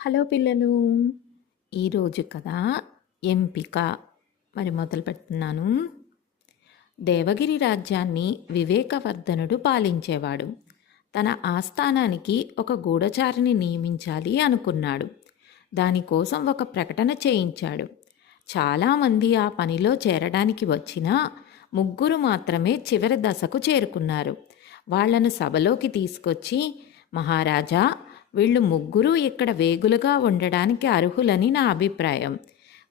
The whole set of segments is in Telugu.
హలో పిల్లలు, ఈరోజు కథ ఎంపిక. మరి మొదలు పెడుతున్నాను. దేవగిరి రాజ్యాన్ని వివేకవర్ధనుడు పాలించేవాడు. తన ఆస్థానానికి ఒక గూఢచారిని నియమించాలి అనుకున్నాడు. దానికోసం ఒక ప్రకటన చేయించాడు. చాలామంది ఆ పనిలో చేరడానికి వచ్చినా ముగ్గురు మాత్రమే చివరి దశకు చేరుకున్నారు. వాళ్లను సభలోకి తీసుకొచ్చి, మహారాజా, వీళ్ళు ముగ్గురు ఇక్కడ వేగులుగా ఉండడానికి అర్హులని నా అభిప్రాయం.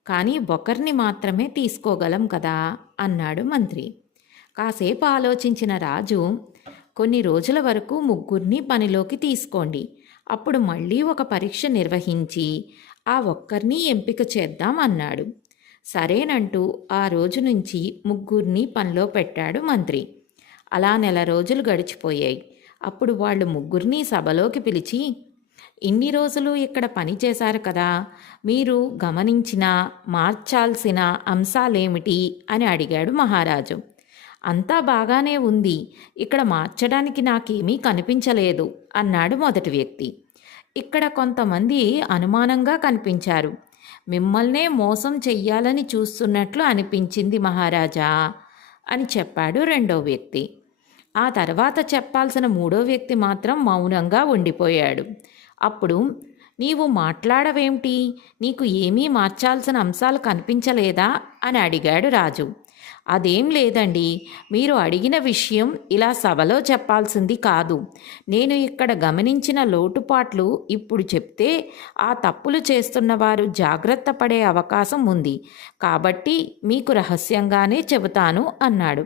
కానీ ఒకరిని మాత్రమే తీసుకోగలం కదా అన్నాడు మంత్రి. కాసేపు ఆలోచించిన రాజు, కొన్ని రోజుల వరకు ముగ్గురిని పనిలోకి తీసుకోండి. అప్పుడు మళ్ళీ ఒక పరీక్ష నిర్వహించి ఆ ఒక్కరిని ఎంపిక చేద్దాం అన్నాడు. సరేనంటూ ఆ రోజు నుంచి ముగ్గురిని పనిలో పెట్టాడు మంత్రి. అలా నెల రోజులు గడిచిపోయాయి. అప్పుడు వాళ్ళు ముగ్గురిని సభలోకి పిలిచి, ఇన్ని రోజులు ఇక్కడ పని చేశారు కదా, మీరు గమనించిన మార్చాల్సిన అంశాలేమిటి అని అడిగాడు మహారాజు. అంతా బాగానే ఉంది, ఇక్కడ మార్చడానికి నాకేమీ కనిపించలేదు అన్నాడు మొదటి వ్యక్తి. ఇక్కడ కొంతమంది అనుమానంగా కనిపించారు. మిమ్మల్నే మోసం చెయ్యాలని చూస్తున్నట్లు అనిపించింది మహారాజా అని చెప్పాడు రెండో వ్యక్తి. ఆ తర్వాత చెప్పాల్సిన మూడో వ్యక్తి మాత్రం మౌనంగా ఉండిపోయాడు. అప్పుడు, నీవు మాట్లాడవేమిటి, నీకు ఏమీ మార్చాల్సిన అంశాలు కనిపించలేదా అని అడిగాడు రాజు. అదేం లేదండి, మీరు అడిగిన విషయం ఇలా సభలో చెప్పాల్సింది కాదు. నేను ఇక్కడ గమనించిన లోటుపాట్లు ఇప్పుడు చెప్తే ఆ తప్పులు చేస్తున్న వారు జాగ్రత్త పడే అవకాశం ఉంది. కాబట్టి మీకు రహస్యంగానే చెబుతాను అన్నాడు.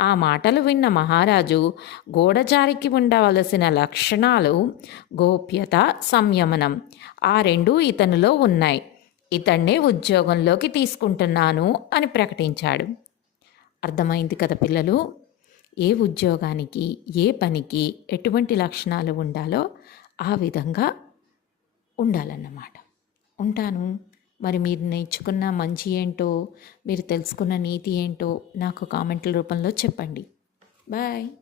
ఆ మాటలు విన్న మహారాజు, గూఢచారికి ఉండవలసిన లక్షణాలు గోప్యత, సంయమనం, ఆ రెండూ ఇతనిలో ఉన్నాయి. ఇతన్నే ఉద్యోగంలోకి తీసుకుంటున్నాను అని ప్రకటించాడు. అర్థమైంది కదా పిల్లలు? ఏ ఉద్యోగానికి, ఏ పనికి ఎటువంటి లక్షణాలు ఉండాలో ఆ విధంగా ఉండాలన్నమాట. ఉంటాను. మరి మీరు నేర్చుకున్న మంచి ఏంటో, మీరు తెలుసుకున్న నీతి ఏంటో నాకు కామెంట్ల రూపంలో చెప్పండి. బాయ్.